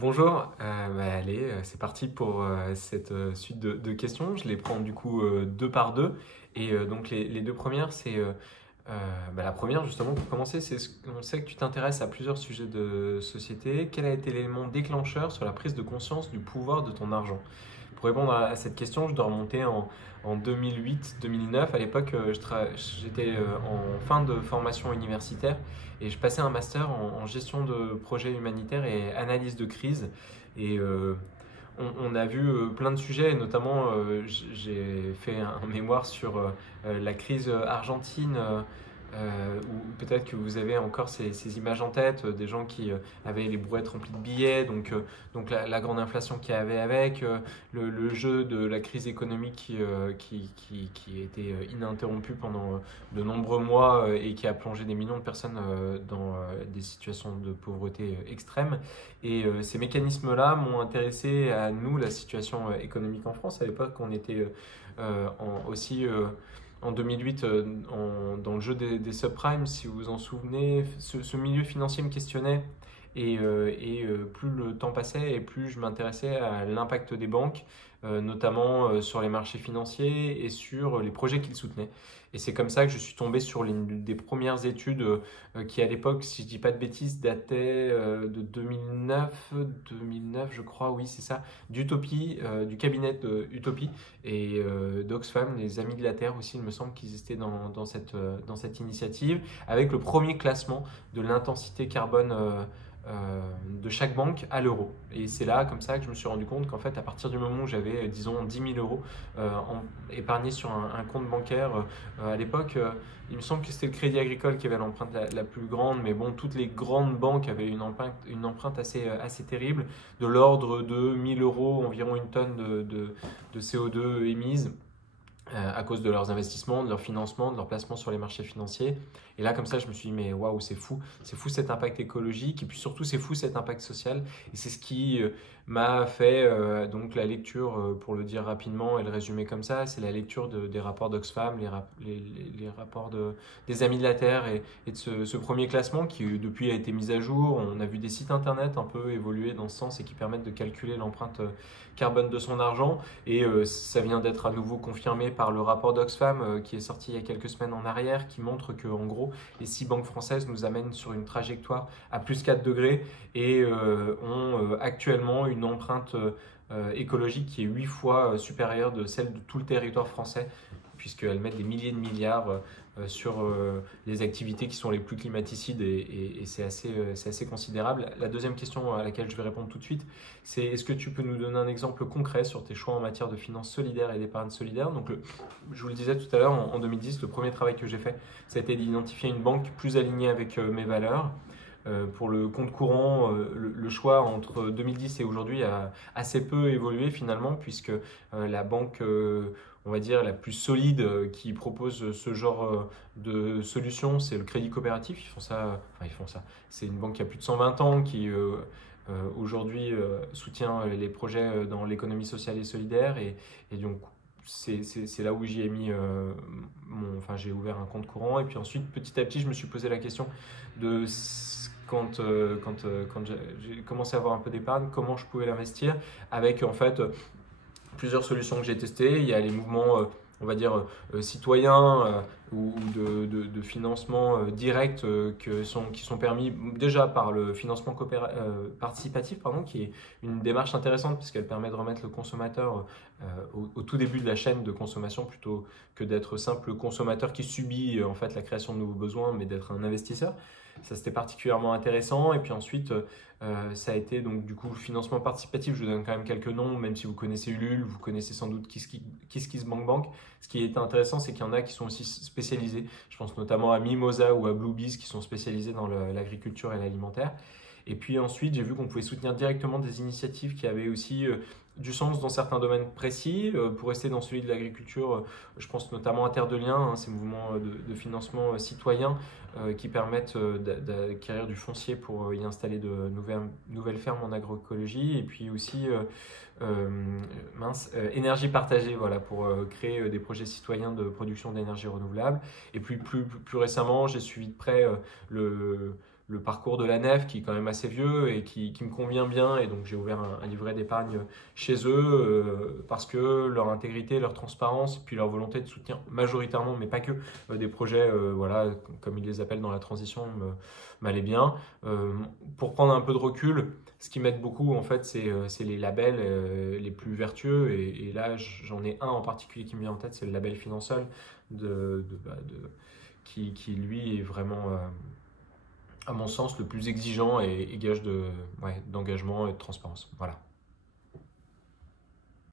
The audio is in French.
Bonjour, allez, c'est parti pour cette suite de questions. Je les prends du coup deux par deux. Et donc les deux premières, c'est la première justement pour commencer, on sait que tu t'intéresses à plusieurs sujets de société. Quel a été l'élément déclencheur sur la prise de conscience du pouvoir de ton argent? Pour répondre à cette question, je dois remonter en 2008-2009. À l'époque, j'étais en fin de formation universitaire et je passais un master en gestion de projets humanitaires et analyse de crise. Et on a vu plein de sujets, notamment j'ai fait un mémoire sur la crise argentine. Ou peut-être que vous avez encore ces images en tête, des gens qui avaient les brouettes remplies de billets, donc la grande inflation qu'il y avait avec, le jeu de la crise économique qui a été ininterrompue pendant de nombreux mois et qui a plongé des millions de personnes dans des situations de pauvreté extrême. Et ces mécanismes-là m'ont intéressé à nous, la situation économique en France. À l'époque, on était aussi en 2008 dans le jeu des subprimes, si vous vous en souvenez. Ce milieu financier me questionnait et plus le temps passait et plus je m'intéressais à l'impact des banques, notamment sur les marchés financiers et sur les projets qu'ils soutenaient. Et c'est comme ça que je suis tombé sur l'une des premières études qui à l'époque, si je dis pas de bêtises, datait de 2009 je crois, oui c'est ça, d'Utopie, du cabinet d'Utopie et d'Oxfam, les Amis de la Terre aussi, il me semble qu'ils étaient dans cette initiative, avec le premier classement de l'intensité carbone de chaque banque à l'euro. Et c'est là, comme ça, que je me suis rendu compte qu'en fait, à partir du moment où j'avais, disons, 10 000 euros épargnés sur un compte bancaire, à l'époque, il me semble que c'était le Crédit Agricole qui avait l'empreinte la plus grande, mais bon, toutes les grandes banques avaient une empreinte assez terrible, de l'ordre de 1000 euros, environ une tonne de CO2 émise à cause de leurs investissements, de leur financement, de leur placement sur les marchés financiers. Et là, comme ça, je me suis dit, mais waouh, c'est fou cet impact écologique, et puis surtout, c'est fou cet impact social. Et c'est ce qui m'a fait, donc la lecture, pour le dire rapidement et le résumer comme ça, c'est la lecture des rapports d'Oxfam, les rapports des Amis de la Terre et de ce premier classement qui, depuis, a été mis à jour. On a vu des sites internet un peu évoluer dans ce sens et qui permettent de calculer l'empreinte carbone de son argent. Et ça vient d'être à nouveau confirmé par le rapport d'Oxfam qui est sorti il y a quelques semaines en arrière, qui montre que en gros les 6 banques françaises nous amènent sur une trajectoire à plus 4 degrés et ont actuellement une empreinte écologique qui est 8 fois supérieure de celle de tout le territoire français, puisqu'elles mettent des milliers de milliards sur les activités qui sont les plus climaticides et c'est assez considérable. La deuxième question à laquelle je vais répondre tout de suite, c'est est-ce que tu peux nous donner un exemple concret sur tes choix en matière de finances solidaires et d'épargne solidaire? Donc, je vous le disais tout à l'heure, en 2010, le premier travail que j'ai fait, ça a été d'identifier une banque plus alignée avec mes valeurs. Pour le compte courant, le choix entre 2010 et aujourd'hui a assez peu évolué finalement, puisque la banque, on va dire, la plus solide qui propose ce genre de solution, c'est le Crédit Coopératif. Ils font ça. C'est une banque qui a plus de 120 ans, qui aujourd'hui soutient les projets dans l'économie sociale et solidaire. Et donc, c'est là où j'y ai mis j'ai ouvert un compte courant. Et puis ensuite, petit à petit, je me suis posé la question de quand j'ai commencé à avoir un peu d'épargne, comment je pouvais l'investir avec en fait plusieurs solutions que j'ai testées. Il y a les mouvements, on va dire, citoyens ou de financement direct qui sont permis déjà par le financement participatif, pardon, qui est une démarche intéressante puisqu'elle permet de remettre le consommateur au tout début de la chaîne de consommation plutôt que d'être simple consommateur qui subit en fait la création de nouveaux besoins, mais d'être un investisseur. Ça, c'était particulièrement intéressant. Et puis ensuite, ça a été donc du coup le financement participatif. Je vous donne quand même quelques noms, même si vous connaissez Ulule, vous connaissez sans doute KissKissBankBank. Ce qui est intéressant, c'est qu'il y en a qui sont aussi spécialisés. Je pense notamment à Mimosa ou à Bluebees qui sont spécialisés dans l'agriculture et l'alimentaire. Et puis ensuite, j'ai vu qu'on pouvait soutenir directement des initiatives qui avaient aussi du sens dans certains domaines précis. Pour rester dans celui de l'agriculture, je pense notamment à Terre de Liens, ces mouvements de financement citoyen qui permettent d'acquérir du foncier pour y installer de nouvelles fermes en agroécologie. Et puis aussi énergie partagée, voilà, pour créer des projets citoyens de production d'énergie renouvelable. Et puis plus récemment, j'ai suivi de près le parcours de la nef qui est quand même assez vieux et qui me convient bien. Et donc j'ai ouvert un livret d'épargne chez eux parce que leur intégrité, leur transparence, puis leur volonté de soutenir majoritairement, mais pas que, des projets, voilà, comme ils les appellent dans la transition, m'allait bien. Pour prendre un peu de recul, ce qui m'aide beaucoup, en fait, c'est les labels les plus vertueux. Et là, j'en ai un en particulier qui me vient en tête, c'est le label Finansol, qui lui est vraiment, à mon sens, le plus exigeant et gage ouais, d'engagement et de transparence. Voilà.